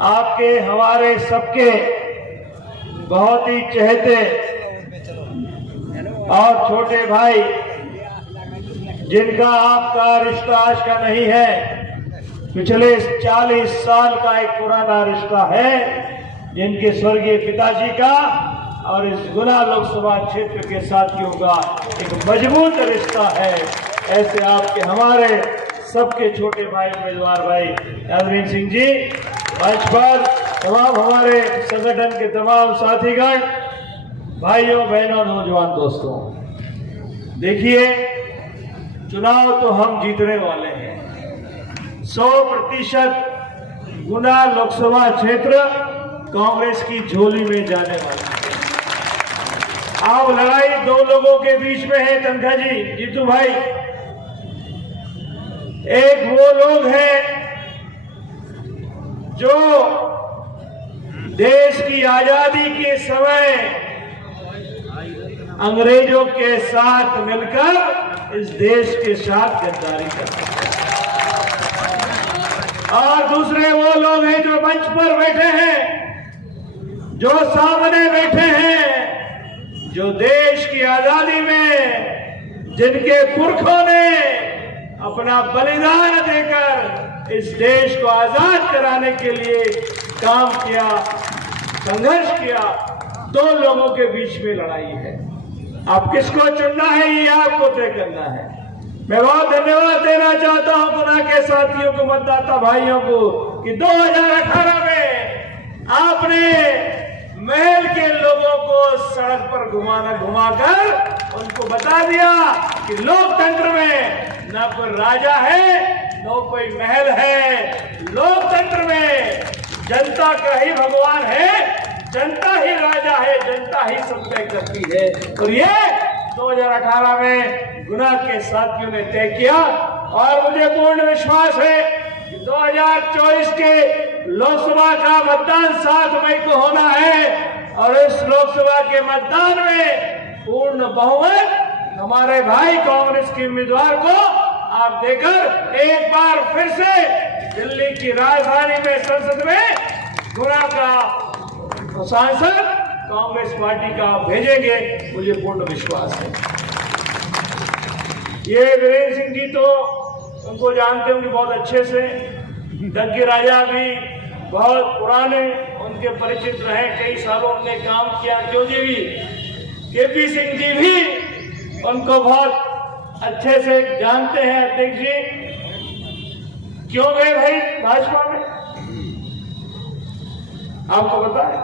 आपके हमारे सबके बहुत ही चहेते और छोटे भाई, जिनका आपका रिश्ता आज का नहीं है, पिछले 40 साल का एक पुराना रिश्ता है, जिनके स्वर्गीय पिताजी का और इस गुना लोकसभा क्षेत्र के साथियों का एक मजबूत रिश्ता है। ऐसे आपके हमारे सबके छोटे भाई उम्मीदवार भाई यादवीर सिंह जी, मंच पर तमाम हमारे संगठन के तमाम साथीगण, भाइयों बहनों नौजवान दोस्तों, देखिए चुनाव तो हम जीतने वाले हैं। 100% गुना लोकसभा क्षेत्र कांग्रेस की झोली में जाने वाला है। अब लड़ाई दो लोगों के बीच में है तनखा जी, जीतू भाई। एक वो लोग हैं जो देश की आजादी के समय अंग्रेजों के साथ मिलकर इस देश के साथ गद्दारी करते हैं, और दूसरे वो लोग हैं जो मंच पर बैठे हैं, जो सामने बैठे हैं, जो देश की आजादी में जिनके पुरखों ने अपना बलिदान देकर इस देश को आजाद कराने के लिए काम किया, संघर्ष किया, दो लोगों के बीच में लड़ाई है। आप किसको चुनना है ये आपको तय करना है। मैं बहुत धन्यवाद देना चाहता हूं गुना के साथियों को, मतदाता भाइयों को, कि 2018 में आपने महल के लोगों को सड़क पर घुमाकर उनको बता दिया कि लोकतंत्र में न कोई राजा है न कोई महल है। लोकतंत्र में जनता का ही भगवान है, जनता ही राजा है, जनता ही सब तय करती है। और ये 2018 में गुना के साथियों ने तय किया, और मुझे पूर्ण विश्वास है कि 2024 के लोकसभा का मतदान 7 मई को होना है, और इस लोकसभा के मतदान में पूर्ण बहुमत हमारे भाई कांग्रेस के उम्मीदवार को आप देकर एक बार फिर से दिल्ली की राजधानी में संसद में गुना का सांसद कांग्रेस पार्टी का भेजेंगे, मुझे पूर्ण विश्वास है। ये वीरेंद्र सिंह जी तो उनको जानते होंगे बहुत अच्छे से, डग्गी राजा भी बहुत पुराने उनके परिचित रहे, कई सालों उन्होंने काम किया। क्यों जी भी, केपी सिंह जी भी उनको बहुत अच्छे से जानते हैं। अध्यक्ष जी क्यों गए भाई भाजपा में, आपको पता है?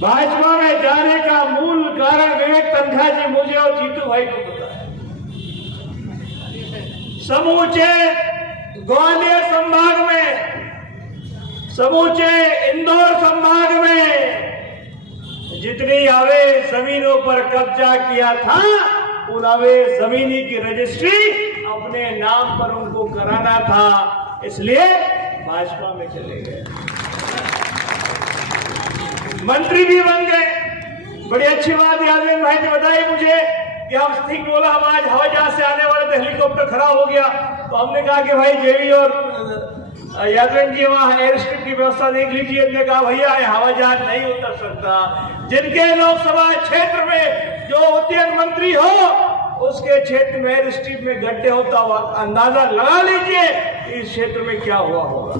भाजपा में जाने का मूल कारण विवेक तनखा जी, मुझे और जीतू भाई को पता है। समूचे ग्वालियर संभाग में, समूचे इंदौर संभाग में जितनी अवैध जमीनों पर कब्जा किया था, उन अवैध जमीनी की रजिस्ट्री अपने नाम पर उनको कराना था, इसलिए भाजपा में चले गए, मंत्री भी बन गए। बड़ी अच्छी बात यादवीर भाई ने बताई मुझे कि हम ठीक बोला, हम आज हवाई जहाज से आने वाले थे, हेलीकॉप्टर खराब हो गया, तो हमने कहा कि भाई जेवी और यादवीर जी वहां एयर स्ट्रिप की व्यवस्था देख लीजिए। हमने कहा भैया हवाई जहाज नहीं उतर सकता। जिनके लोकसभा क्षेत्र में जो उद्योग मंत्री हो, उसके क्षेत्र में एयर स्ट्रिप में गड्ढे होता हुआ अंदाजा लगा लीजिए इस क्षेत्र में क्या हुआ होगा।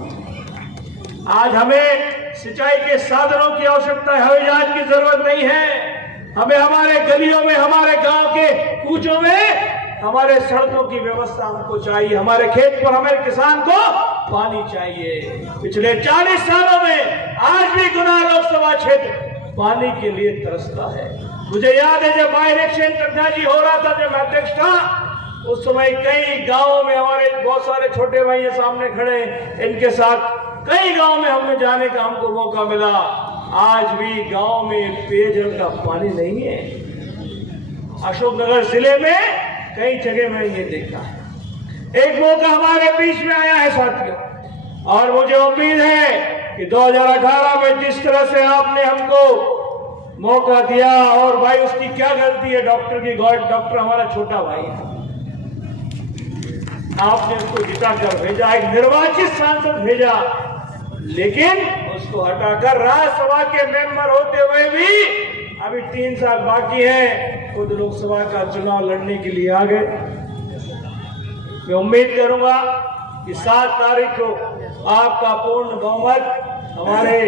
आज हमें सिंचाई के साधनों की आवश्यकता है, हवाई जहाज की जरूरत नहीं है। हमें हमारे गलियों में, हमारे गांव के कूचों में हमारे सड़कों की व्यवस्था हमको चाहिए, हमारे खेत पर हमारे किसान को पानी चाहिए। पिछले 40 सालों में आज भी गुना लोकसभा क्षेत्र पानी के लिए तरसता है। मुझे याद है जब बाई इलेक्शन तनखा जी हो रहा था, जब मैं अध्यक्ष था, उस समय कई गांवों में हमारे बहुत सारे छोटे भाई ये सामने खड़े, इनके साथ कई गांव में हमने जाने का हमको मौका मिला। आज भी गांव में पेयजल का पानी नहीं है। अशोकनगर जिले में कई जगह मैंने ये देखा है। एक मौका हमारे बीच में आया है साथियों, और मुझे उम्मीद है कि 2018 में जिस तरह से आपने हमको मौका दिया, और भाई उसकी क्या गलती है डॉक्टर की, डॉक्टर हमारा छोटा भाई है, आपने उसको जिता कर भेजा, एक निर्वाचित सांसद भेजा, लेकिन उसको हटाकर राज्यसभा के मेंबर होते हुए भी अभी 3 साल बाकी है, खुद लोकसभा का चुनाव लड़ने के लिए आ गए। मैं उम्मीद करूंगा कि 7 तारीख को आपका पूर्ण बहुमत हमारे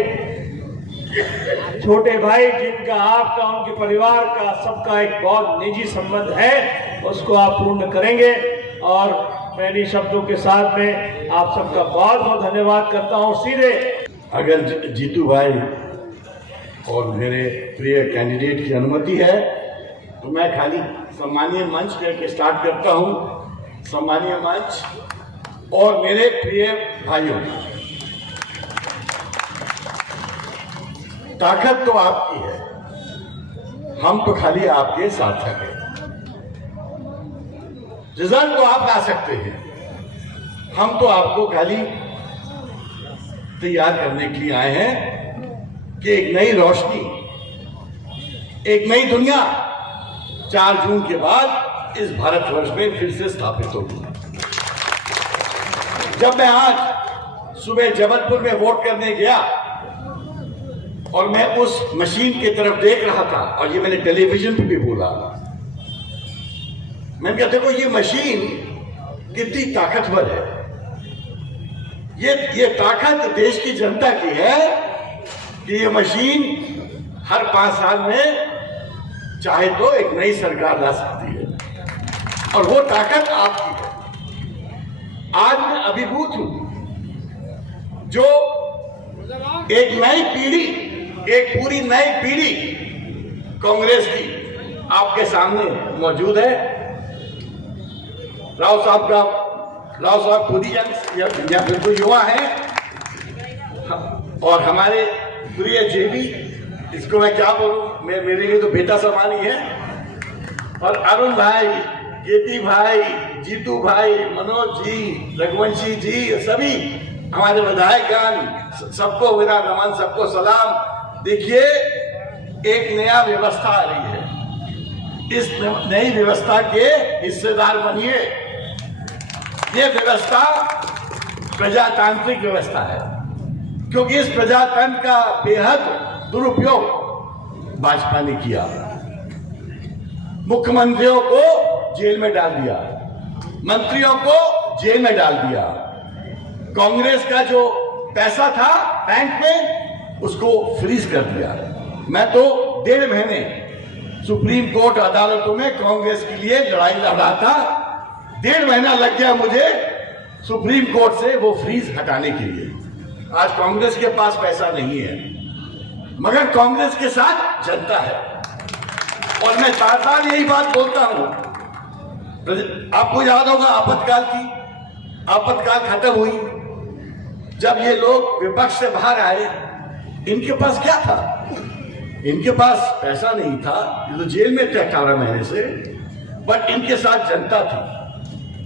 छोटे भाई जिनका आपका उनके परिवार का सबका एक बहुत निजी संबंध है, उसको आप पूर्ण करेंगे। और मैं इन्हीं शब्दों के साथ में आप सबका बहुत बहुत धन्यवाद करता हूं। सीधे अगर जीतू भाई और मेरे प्रिय कैंडिडेट की अनुमति है तो मैं खाली सम्मानीय मंच करके स्टार्ट करता हूं। सम्मानीय मंच और मेरे प्रिय भाइयों, ताकत तो आपकी है, हम तो खाली आपके सार्थक हैं। रिजल्ट तो आप ला सकते हैं, हम तो आपको खाली तैयार करने के लिए आए हैं कि एक नई रोशनी, एक नई दुनिया 4 जून के बाद इस भारतवर्ष में फिर से स्थापित होगी। जब मैं आज सुबह जबलपुर में वोट करने गया और मैं उस मशीन की तरफ देख रहा था, और ये मैंने टेलीविजन पे भी बोला, मैंने कहा देखो ये मशीन कितनी ताकतवर है। ये ताकत देश की जनता की है कि ये मशीन हर 5 साल में चाहे तो एक नई सरकार ला सकती है, और वो ताकत आपकी है। आज मैं अभिभूत हूं, जो एक नई पीढ़ी, एक पूरी नई पीढ़ी कांग्रेस की आपके सामने मौजूद है। राव साहब खुद ही या बिल्कुल युवा हैं, और हमारे प्रिय जेबी, इसको मैं क्या बोलूं, मेरे लिए तो बेटा समान ही है। और अरुण भाई, केती भाई, जीतू भाई, मनोज जी, रघुवंशी जी, सभी हमारे विधायकगण, सबको मेरा नमन, सबको सलाम। देखिए एक नया व्यवस्था आ रही है, इस नई व्यवस्था के हिस्सेदार बनिए। ये व्यवस्था प्रजातांत्रिक व्यवस्था है, क्योंकि इस प्रजातंत्र का बेहद दुरुपयोग भाजपा ने किया। मुख्यमंत्रियों को जेल में डाल दिया, मंत्रियों को जेल में डाल दिया। कांग्रेस का जो पैसा था बैंक में, उसको फ्रीज कर दिया। मैं तो 1.5 महीने सुप्रीम कोर्ट अदालतों में कांग्रेस के लिए लड़ाई लड़ा था। 1.5 महीना लग गया मुझे सुप्रीम कोर्ट से वो फ्रीज हटाने के लिए। आज कांग्रेस के पास पैसा नहीं है, मगर कांग्रेस के साथ जनता है। और मैं बार-बार यही बात बोलता हूं, आपको याद होगा आपातकाल खत्म हुई, जब ये लोग विपक्ष से बाहर आए, इनके पास क्या था? इनके पास पैसा नहीं था, ये तो जेल में थे 18 महीने से, बट इनके साथ जनता थी,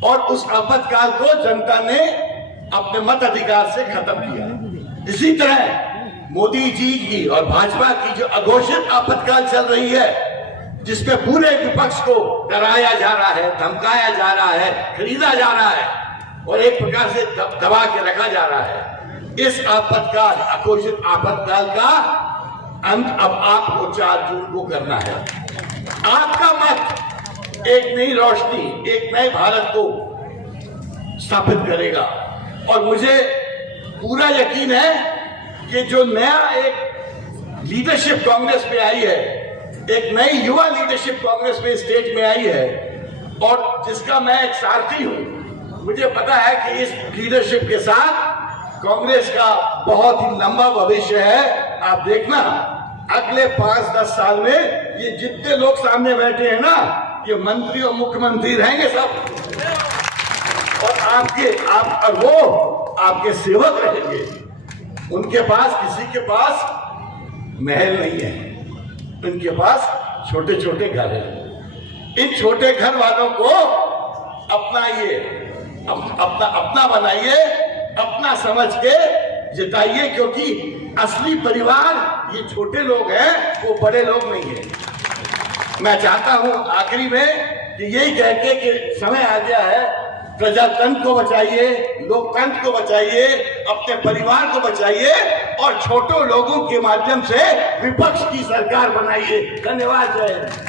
और उस आपातकाल को जनता ने अपने मत अधिकार से खत्म किया। इसी तरह मोदी जी की और भाजपा की जो अघोषित आपातकाल चल रही है, जिसपे पूरे विपक्ष को डराया जा रहा है, धमकाया जा रहा है, खरीदा जा रहा है, और एक प्रकार से दबा के रखा जा रहा है, इस आपातकाल, अघोषित आपातकाल का अंत अब आपको 4 जून को करना है। आपका मत एक नई रोशनी, एक नए भारत को स्थापित करेगा। और मुझे पूरा यकीन है कि जो नया एक लीडरशिप कांग्रेस में आई है, एक नई युवा लीडरशिप कांग्रेस में स्टेट में आई है, और जिसका मैं एक सारथी हूं, मुझे पता है कि इस लीडरशिप के साथ कांग्रेस का बहुत ही लंबा भविष्य है। आप देखना अगले 5-10 साल में ये जितने लोग सामने बैठे हैं ना, ये मंत्री और मुख्यमंत्री रहेंगे सब, और वो आपके सेवक रहेंगे। उनके पास, किसी के पास महल नहीं है, उनके पास छोटे छोटे घर हैं। इन छोटे घर वालों को अपनाइए, अपना बनाइए, अपना समझ के जिताइए, क्योंकि असली परिवार ये छोटे लोग हैं, वो बड़े लोग नहीं हैं। मैं चाहता हूं आखिरी में कि यही कह के कि समय आ गया है प्रजातंत्र को बचाइए, लोकतंत्र को बचाइए, अपने परिवार को बचाइए और छोटे लोगों के माध्यम से विपक्ष की सरकार बनाइए। धन्यवाद। जय हिंद।